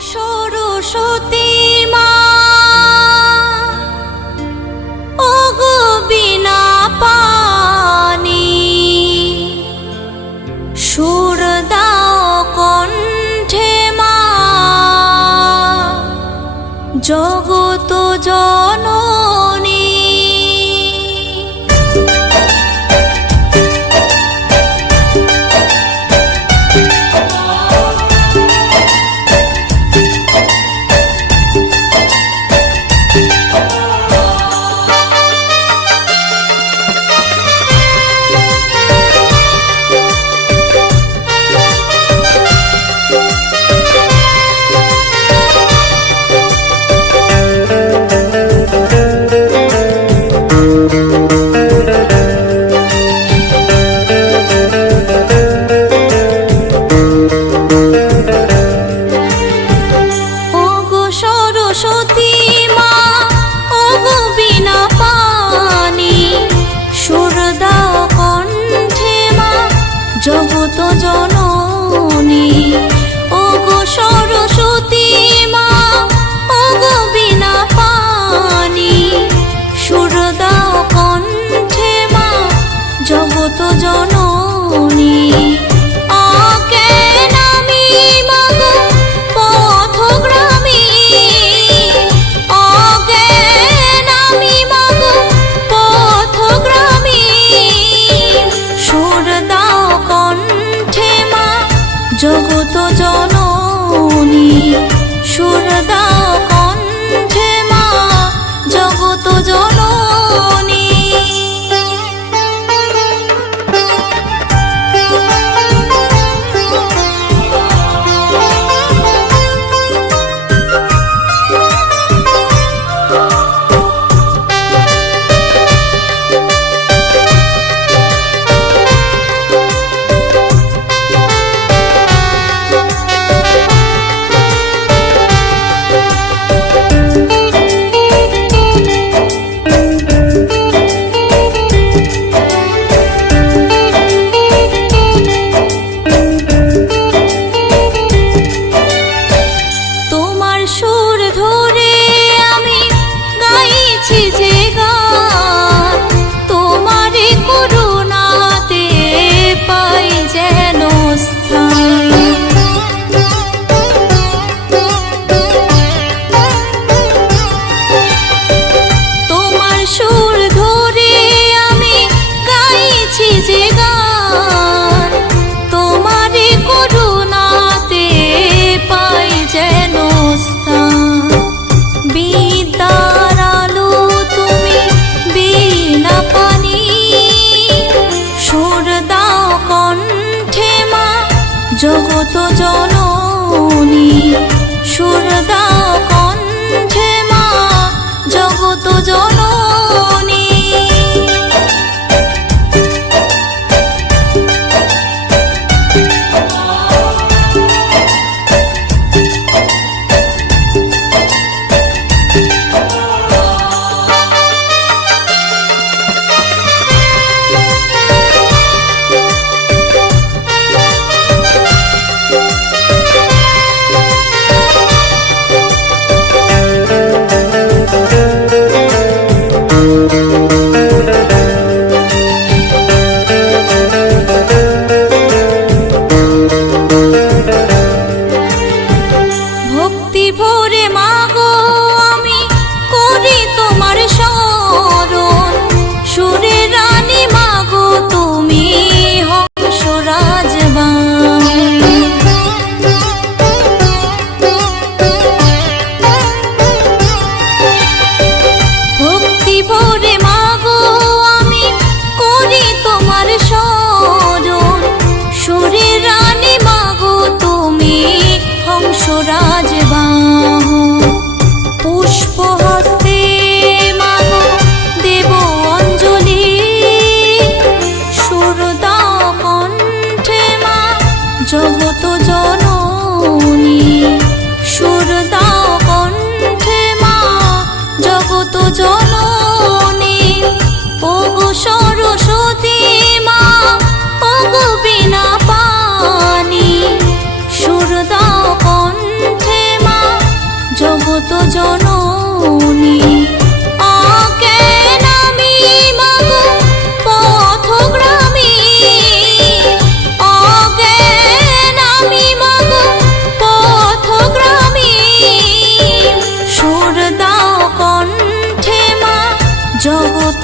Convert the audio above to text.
সরস্বতী মা ওগো বিনা পানি সুর দাও কণ্ঠে মা জগত জননী। সরস্বতী মা ওগো বিনা পানি সুর দাও কণ্ঠে মা জগত জননী। ওগো সরস্বতী মা ওগো বিনা পানি সুর দাও কণ্ঠে মা জগত জননী। জগত জননী সুর দাও কণ্ঠে মা জগত জননী। জগত জননী সুর দাও কণ্ঠে মা জগত জননী। ভক্তি ভরে মাগো আমি করি তোমার শরণ সুরে রানী মাগো তুমি হংস রাজবান। ভক্তি ভরে মাগো আমি করি তোমার শরণ সুরে রানী মাগো তুমি হংস রাজবাহন। পুষ্প হস্তে মাগো দেব অঞ্জলি সুর দাও কণ্ঠে মা জগত জননী সুর দাও কণ্ঠে মা জগত জননী। ওগো সরস্বতী মা ওগো বিনা পানি সুর দাও কণ্ঠে মা জননী অজ্ঞান আমি মাগো পথগ্রামী অজ্ঞান আমি মাগো পথগ্রামী সুর দাও কণ্ঠে মা জগত